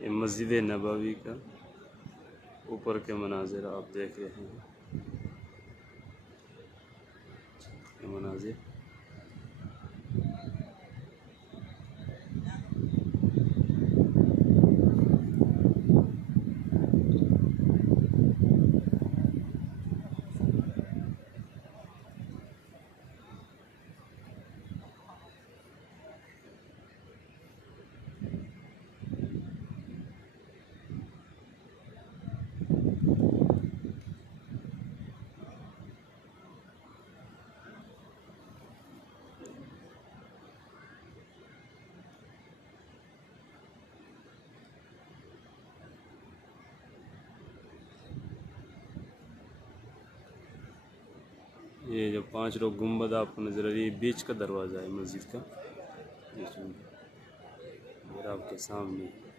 ये मस्जिद नबवी का ऊपर के मनाजिर आप देख रहे हैं। ये मनाजिर ये जो 5 लोग गुंबद आपको नजर आ रही है, बीच का दरवाज़ा है मस्जिद का, आपके सामने।